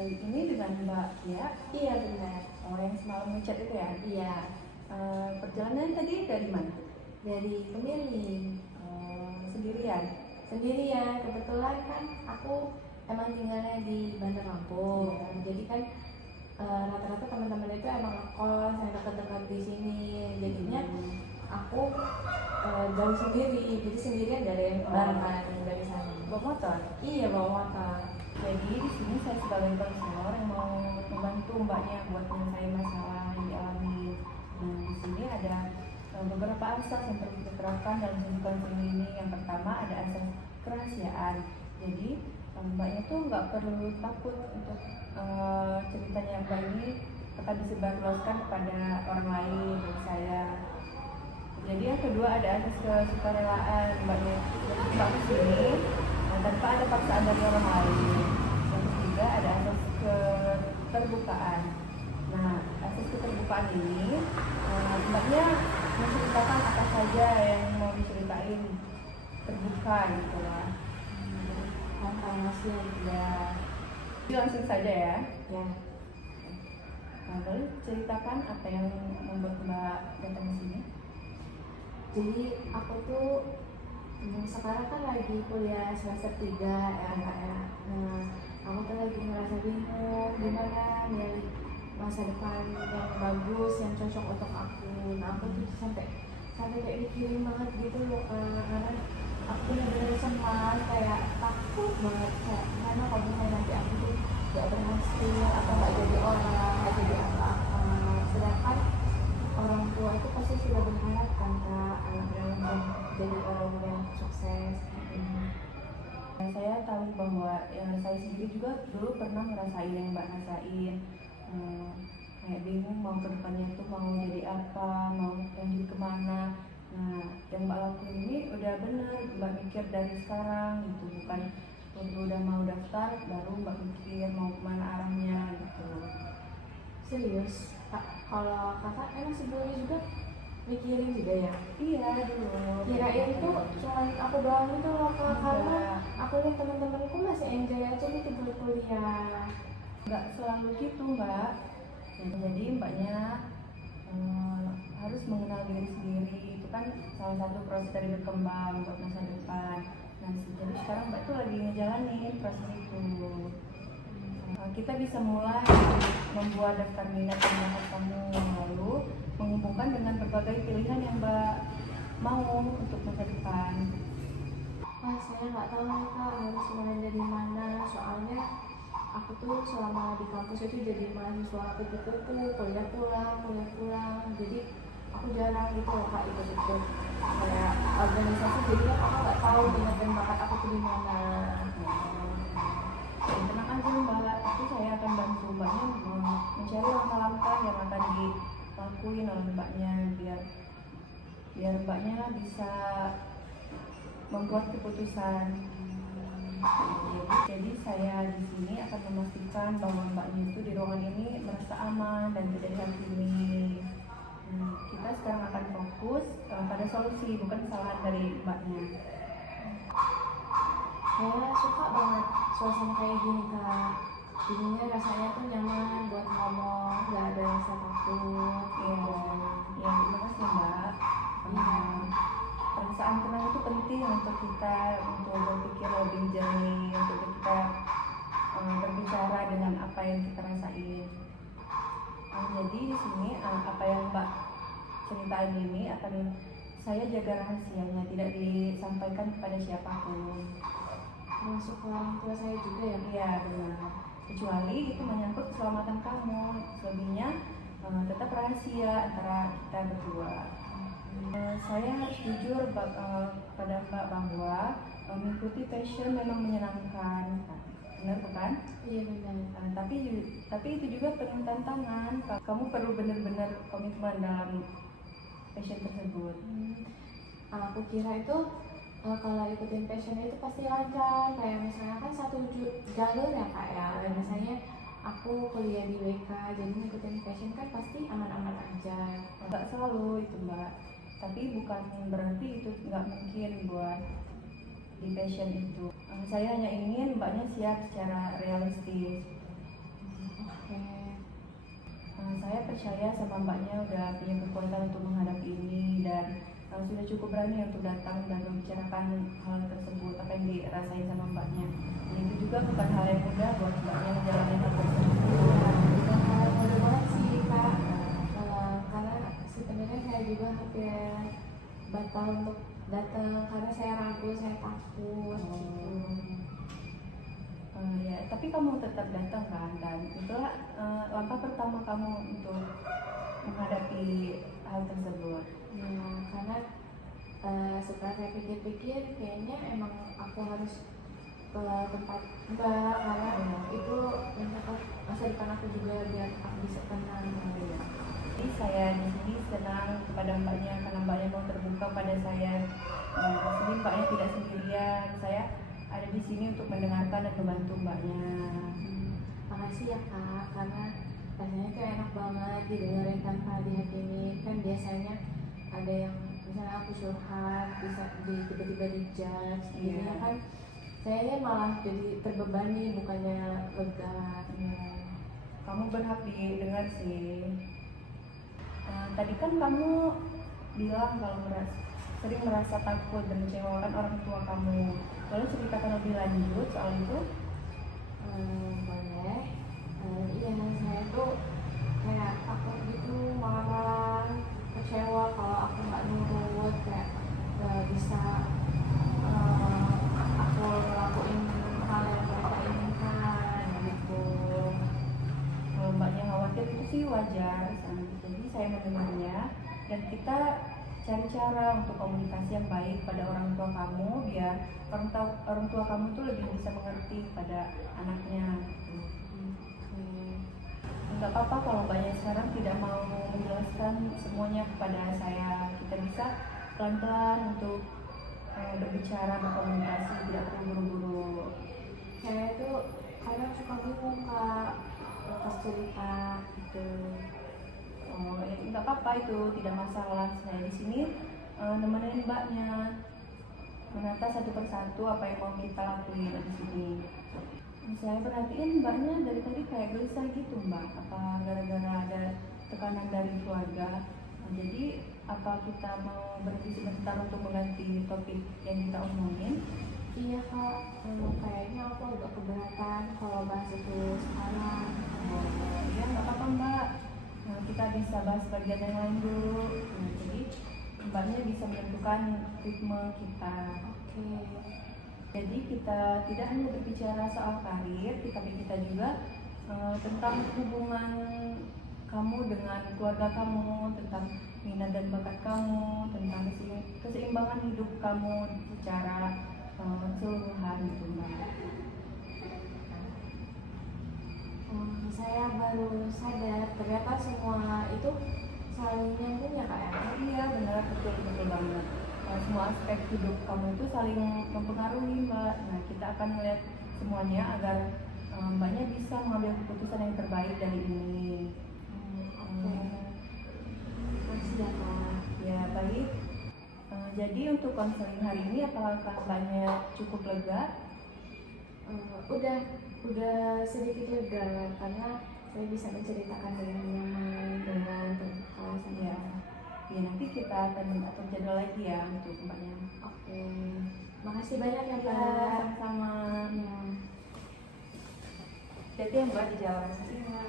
Kali ini dengan Mbak Kia. Iya benar. Oh, yang semalam ngechat itu ya? Iya. Perjalanan tadi dari mana? Dari Pemilih. Sendirian? Sendirian. Kebetulan kan aku emang tinggalnya di Bandar Lampung. Jadi kan rata-rata teman-teman itu emang ngekos yang dekat-dekat di sini. Jadinya aku jauh sendiri. Jadi sendirian dari barengan dari sana. Bawa motor? Iya bawa motor. Jadi di sini saya sebagai konselor yang mau membantu Mbaknya buat menyelesaikan masalah yang dialami. Nah, di sini ada beberapa asas yang perlu kita terapkan dalam sesi konseling ini. Yang pertama ada asas kerahasiaan. Jadi Mbaknya tuh nggak perlu takut untuk ceritanya Mbak ini akan disebarluaskan kepada orang lain dari saya. Jadi yang kedua ada asas kesukarelaan. Mbaknya Mbak di sini tanpa ada paksaan dari orang lain. Yang ketiga ada asas keterbukaan. Nah, asas keterbukaan ini Mbaknya menceritakan apa saja yang mau diceritain, terbuka gitu lah. Rahasia Ya, jadi langsung saja ya. ya. Nah, boleh ceritakan apa yang membuat Mbak datang ke sini? Jadi aku tuh sekarang kan lagi kuliah semester 3 ya Kak ya. Nah, aku tuh lagi ngerasa bingung gimana milih masa depan yang bagus, yang cocok untuk aku. Nah, aku tuh sampai kayak mikirin banget gitu loh karena aku bener-bener cemas, kayak takut banget kayak gimana kalau misalnya nanti aku tuh gak berhasil atau gak jadi orang, gak jadi apa-apa. Sedangkan orang tua itu pasti sudah berharap kan Kak, anaknya jadi orang yang sukses. Saya tahu bahwa saya sendiri juga dulu pernah ngerasain yang Mbak rasain. Kayak bingung mau ke depannya tuh mau jadi apa, mau lanjut kemana. Nah, yang Mbak lakuin ini udah bener, Mbak mikir dari sekarang gitu, bukan waktu udah mau daftar baru Mbak mikir mau kemana arahnya gitu. Serius Kak, kalau Kakak emang sebelumnya juga mikirin juga ya? Iya dulu. Kirain tuh cuman aku doang itu loh Kak, karena Enggak. aku lihat teman-temanku masih enjoy aja gitu berkuliah. Nggak selalu gitu Mbak. Jadi Mbaknya harus mengenal diri sendiri, itu kan salah satu proses dari berkembang buat masa depan. Nah, jadi sekarang Mbak tuh lagi ngejalanin proses itu. Kita bisa mulai membuat daftar minat dan bakat kamu, lalu menghubungkan dengan berbagai pilihan yang Mbak mau untuk masa depan. Wah, saya nggak tahu nih Kak harus mulai dari mana, soalnya aku tuh selama di kampus itu jadi mahasiswa kupu-kupu, kuliah pulang, jadi aku jarang gitu loh Kak ikut-ikut kayak organisasi, jadi aku nggak tahu minat dan bakat aku tuh di mana. Tenang aja Mbak, tapi saya akan bantu Mbaknya mencari langkah-langkah yang akan dilakuin oleh Mbaknya biar Mbaknya bisa membuat keputusan. Jadi saya di sini akan memastikan bahwa Mbaknya itu di ruangan ini merasa aman dan tidak dihakimi. Kita sekarang akan fokus pada solusi, bukan kesalahan dari Mbaknya. Saya suka banget suasana kayak gini Kak, jadinya rasanya tuh nyaman buat ngomong, nggak ada rasa takut. Ya, terima kasih Mbak. Perasaan tenang itu penting untuk kita untuk berpikir lebih jernih, untuk kita berbicara dengan apa yang kita rasain. Jadi di sini apa yang Mbak ceritain ini akan saya jaga rahasianya, tidak disampaikan kepada siapapun. Masuk ke orang tua saya juga ya? Iya benar. Kecuali itu menyangkut keselamatan kamu, selebihnya tetap rahasia antara kita berdua. Saya harus jujur pada Mbak bahwa mengikuti passion memang menyenangkan, benar bukan? Iya benar. Tapi itu juga penuh tantangan. Kamu perlu benar-benar komitmen dalam passion tersebut. Aku kira itu kalau ikutin passion itu pasti lancar, kayak misalnya kan satu jalur ya Kak ya. Misalnya aku kuliah di WK, jadi ngikutin passion kan pasti aman-aman aja. Nggak selalu itu Mbak, tapi bukan berarti itu nggak mungkin buat di passion itu. Saya hanya ingin Mbaknya siap secara realistis. Oke. Saya percaya sama mbaknya udah punya kekuatan untuk menghadapi ini dan sudah cukup berani untuk datang dan membicarakan hal tersebut, apa yang dirasain sama mbaknya. Dan itu juga bukan hal yang mudah buat mbaknya menjalani hal tersebut. Mudah banget sih Kak. Karena sebenarnya saya juga hampir batal untuk datang karena saya ragu, saya takut gitu. Ya, tapi kamu tetap datang kan, dan itulah langkah pertama kamu untuk menghadapi hal tersebut. Ya, karena setelah saya pikir-pikir kayaknya emang aku harus ke tempat Mbak karena itu mencakup masa depan aku juga biar aku bisa tenang. Jadi saya di sini senang kepada mbaknya karena mbaknya mau terbuka pada saya. Di sini mbaknya tidak sendirian, saya ada di sini untuk mendengarkan dan membantu mbaknya. Makasih ya Kak, karena rasanya tuh enak banget didengerin tanpa dihakimi. Kan biasanya ada yang misalnya aku curhat bisa tiba-tiba dijudge, jadinya kan saya malah jadi terbebani bukannya lega. Kamu berhak didengar sih. Tadi kan kamu bilang kalau sering merasa takut dan mengecewakan orang tua kamu. Lalu ceritakan lebih lanjut soal itu. Boleh. Iya, saya tuh kayak takut gitu, marah, kecewa kalau aku nggak nurut, kayak nggak bisa aku ngelakuin hal yang mereka inginkan gitu. Kalau mbaknya khawatir itu sih wajar. Jadi saya mendengarnya dan kita cari cara untuk komunikasi yang baik pada orang tua kamu biar orang tua kamu tuh lebih bisa mengerti pada anaknya. Nggak apa-apa kalau mbaknya sekarang tidak mau menjelaskan semuanya kepada saya. Kita bisa pelan-pelan untuk berbicara, berkomunikasi, tidak perlu buru-buru. Saya tuh kadang suka bingung Kak pas cerita gitu. Ya, nggak apa-apa, itu tidak masalah. Saya di sini nemenin mbaknya menata satu persatu apa yang mau kita lakuin di sini. Saya perhatiin mbaknya dari tadi kayak gelisah gitu mbak. Apa gara-gara ada tekanan dari keluarga? Jadi apa kita mau berhenti sebentar untuk mengganti topik yang kita omongin? Iya Kak, kayaknya aku agak keberatan kalau bahas itu sekarang. Ya nggak apa-apa mbak. Kita bisa bahas bagian yang lain dulu. Jadi mbaknya bisa menentukan ritme kita. Oke. Jadi kita tidak hanya berbicara soal karir, tapi kita juga tentang hubungan kamu dengan keluarga kamu, tentang minat dan bakat kamu, tentang keseimbangan hidup kamu secara keseluruhan gitu mbak. Saya baru sadar ternyata semua itu saling nyambung ya Kak ya. Iya benar, betul banget. Semua aspek hidup kamu itu saling mempengaruhi mbak. Nah kita akan melihat semuanya agar mbaknya bisa mengambil keputusan yang terbaik dari ini. Oke. Makasih ya Kak. Ya baik. Jadi untuk konseling hari ini apakah mbaknya cukup lega? Udah sedikit lega karena saya bisa menceritakan dengan nyaman, dengan terbuka sama. Ya nanti kita akan atur jadwal lagi ya untuk mbaknya. Oke. Makasih banyak ya Ya, Kak. sama-sama. Ya. Jadi yang mbak di jalan. Ya.